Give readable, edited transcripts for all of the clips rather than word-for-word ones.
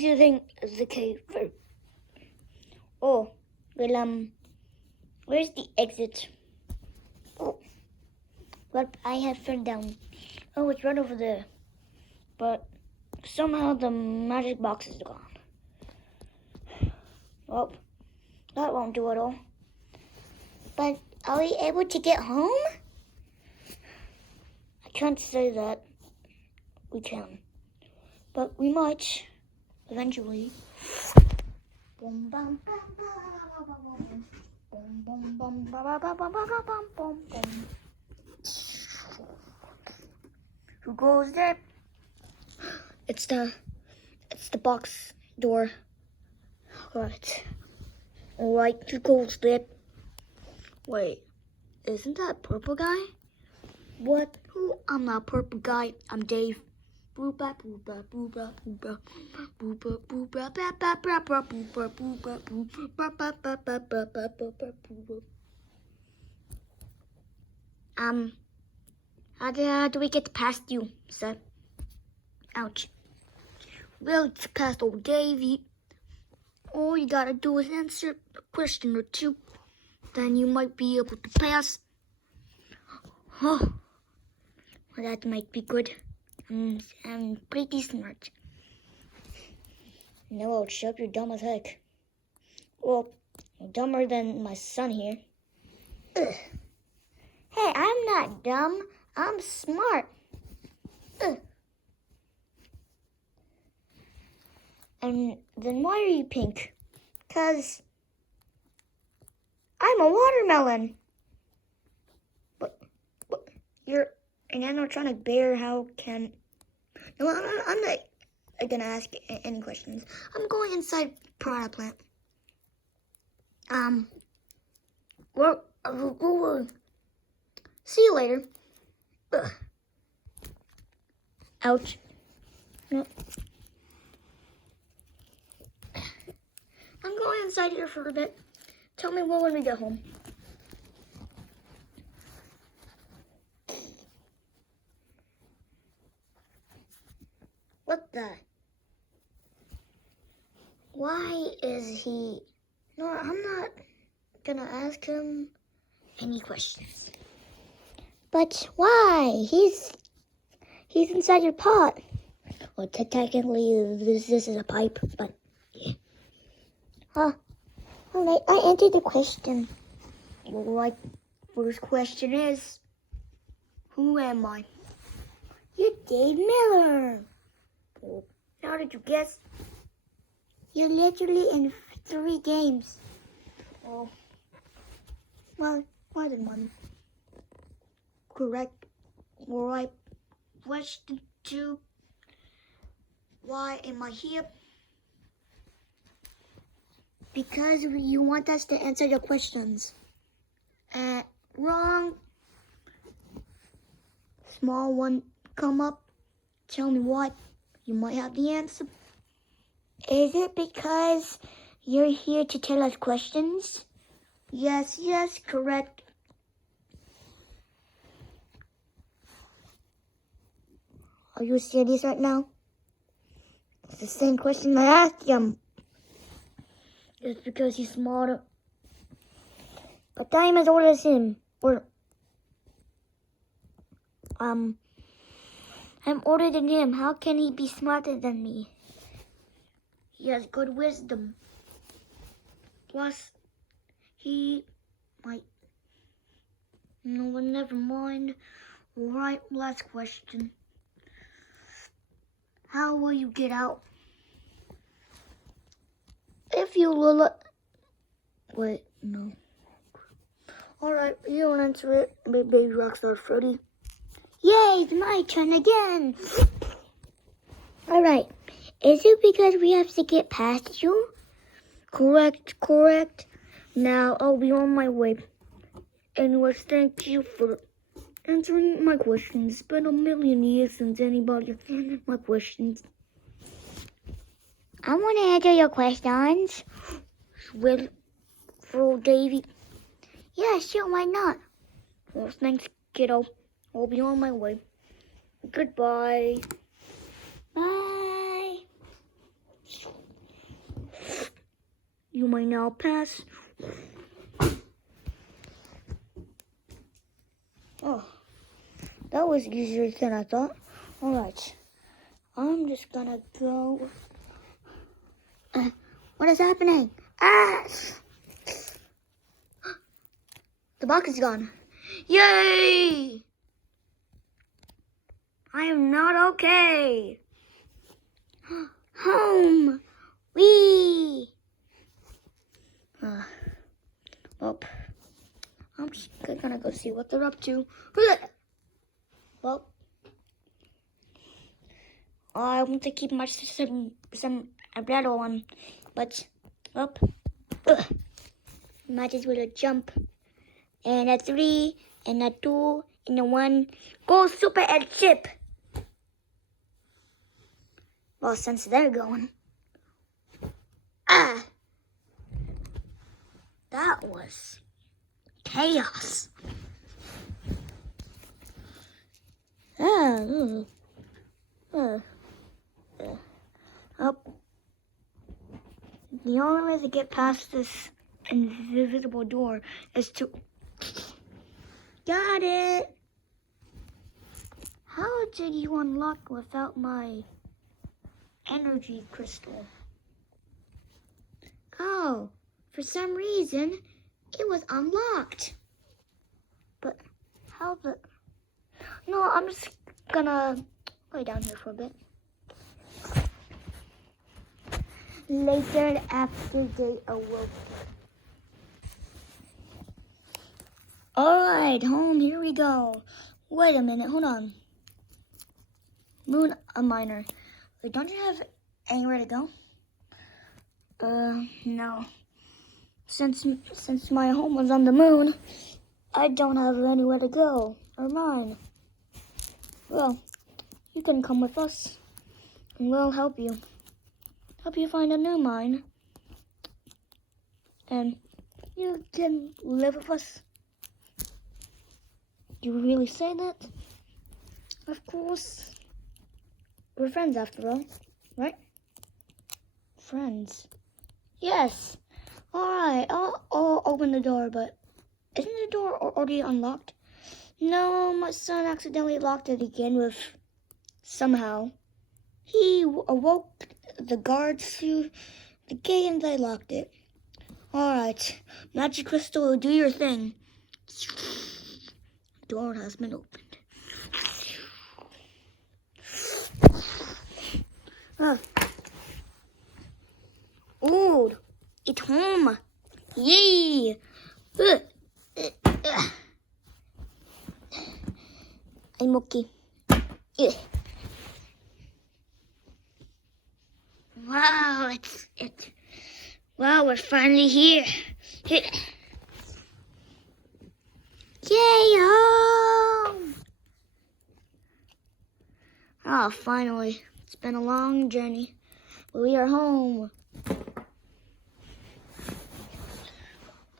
do you think is the cave? Oh, well, where's the exit? Oh, what I have fell down. Oh, it's right over there. But somehow the magic box is gone. Well, that won't do at all. But are we able to get home? I can't say that we can. But we might, eventually. Who goes there? It's the box door. Alright, who goes there? Wait, isn't that purple guy? What? Who? I'm not purple guy. I'm Dave. Booba booba booba booba booba booba ba ba ba ba booba booba booba ba ba ba ba ba ba ba booba. How do we get past you, sir? Ouch. Well, it's past old Davey. All you gotta do is answer a question or two. Then you might be able to pass. Oh, well, that might be good. I'm pretty smart. No, shut up, you're dumb as heck. Well, dumber than my son here. Ugh. Hey, I'm not dumb. I'm smart. Ugh. And then why are you pink? 'Cause I'm a watermelon. But you're an animatronic bear. How can... No, I'm not gonna ask any questions. I'm going inside Piranha Plant. See you later. Ugh. Ouch. No. I'm going inside here for a bit. Tell me when we get home. What the? Why is he... No, I'm not gonna ask him any questions. But why? He's inside your pot. Well, technically, this is a pipe, but yeah. Huh. Alright, I answered the question. Right, first question is, who am I? You're Dave Miller. Oh, how did you guess? You're literally in 3 games. Oh, well, more than one. Correct. Alright, question 2. Why am I here? Because you want us to answer your questions. Wrong. Small one come up. Tell me what. You might have the answer. Is it because you're here to tell us questions? Yes, correct. Are you serious right now? It's the same question I asked him. It's because he's smarter. But I'm as old as him. Or, I'm older than him. How can he be smarter than me? He has good wisdom. Plus, he might... No, never mind. Alright, last question. How will you get out? If you will... Wait, no. Alright, you don't answer it, baby RockstarFreddy. Yay, it's my turn again. Alright, is it because we have to get past you? Correct. Now I'll be on my way. Anyways, thank you for answering my questions. It's been a million years since anybody answered my questions. I want to answer your questions. Well, for old Davey. Yeah, sure, why not? Well, thanks, kiddo. I'll be on my way. Goodbye. Bye. You may now pass. Oh, that was easier than I thought. Alright, I'm just gonna go. What is happening? Ah! The box is gone. Yay! I am not okay. Home. Wee. Well, I'm just gonna go see what they're up to. Well, I want to keep my some umbrella on, but might as well jump. And a 3, and a 2, and a 1. Go super and chip. Well, since they're going. That was chaos. The only way to get past this invisible door is to... Got it! How did you unlock without my energy crystal? Oh, for some reason, it was unlocked. But how the... No, I'm just gonna lay down here for a bit. Later, after they awoke. Alright, home, here we go. Wait a minute, hold on. Moon, a miner. Wait, don't you have anywhere to go? No. Since my home was on the moon, I don't have anywhere to go or mine. Well, you can come with us, and we'll help you. Help you find a new mine. And you can live with us. Do you really say that? Of course. We're friends after all, right? Friends. Yes. Alright, I'll open the door, but isn't the door already unlocked? No, my son accidentally locked it again with somehow. He awoke the guards to the gate and they locked it. Alright, Magic Crystal, do your thing. Door has been opened. Oh, it's home. Yay. I'm okay. Wow, wow, we're finally here. Yay, home! Oh, finally. It's been a long journey, but we are home.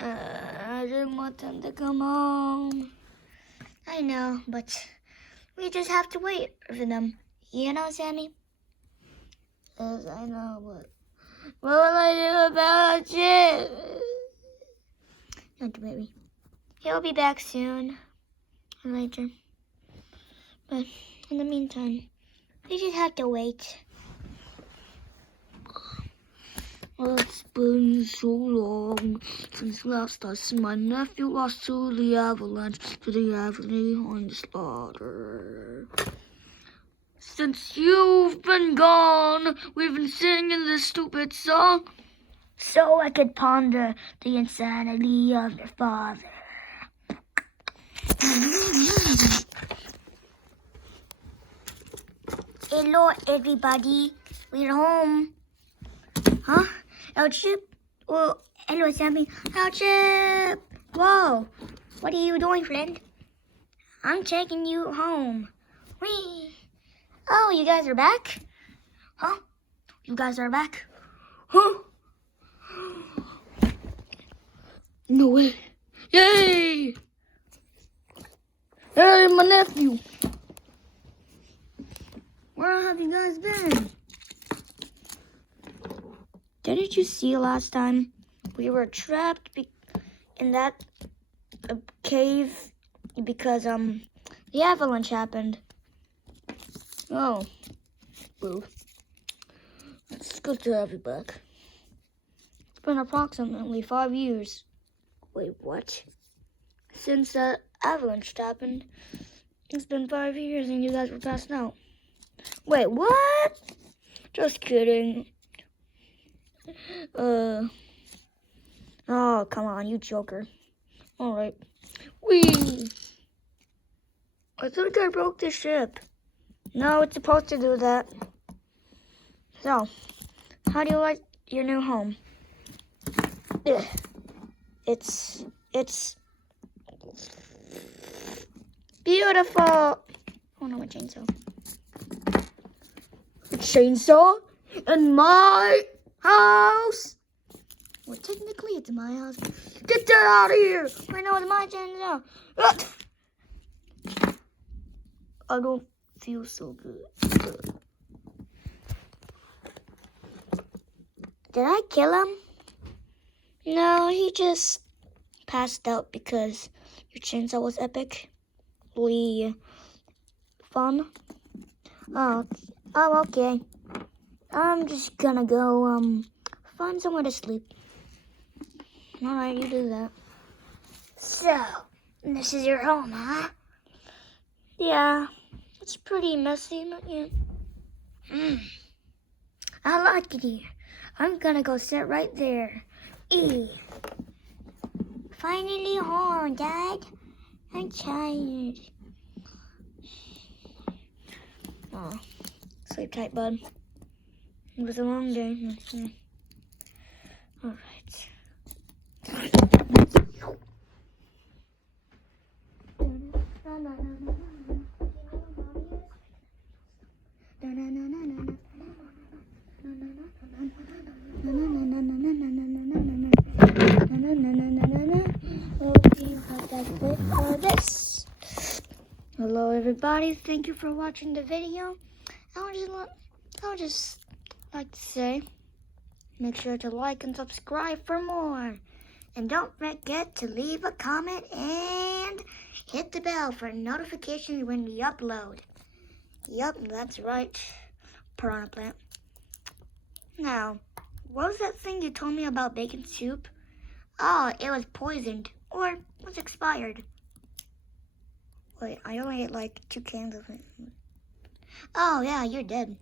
I didn't want them to come home. I know, but we just have to wait for them. You know, Sammy? Yes, I know, but what will I do about it? Don't worry. He'll be back soon or later. But in the meantime, we just have to wait. It's been so long since last I seen my nephew lost to the Avalanche, on the slaughter. Since you've been gone, we've been singing this stupid song so I could ponder the insanity of your father. Hello, everybody. We're home. Huh? El Chip? Oh, hello, Sammy. El Chip! Whoa. What are you doing, friend? I'm taking you home. Whee! Oh, you guys are back? Huh? You guys are back? Huh? No way. Yay! Hey, my nephew. Where have you guys been? Didn't you see last time We were trapped in that cave because the avalanche happened. Oh, boo. It's good to have you back. It's been approximately 5 years. Wait, what? Since the avalanche happened, it's been 5 years and you guys were passed out. Wait, what? Just kidding. Oh, come on, you joker. Alright. Whee! I think I broke the ship. No, it's supposed to do that. So, how do you like your new home? Ugh. It's beautiful. Oh no, my chainsaw. A chainsaw in my house? Well, technically it's my house. Get that out of here! I know it's my chainsaw. I don't feel so good. Did I kill him? No, he just passed out because your chainsaw was epically fun. Oh, okay. I'm just gonna go find somewhere to sleep. Alright, you do that. So, this is your home, huh? Yeah, it's pretty messy, but yeah. I like it here. I'm gonna go sit right there. Finally home, Dad. I'm tired. Oh, sleep tight, bud. It was a long day. All right. Hello everybody, thank you for watching the video. I would just like to say, make sure to like and subscribe for more. And don't forget to leave a comment and hit the bell for notifications when we upload. Yup, that's right, piranha plant. Now, what was that thing you told me about bacon soup? Oh, it was poisoned or was expired. Wait, I only ate like 2 cans of it. Oh yeah, you're dead.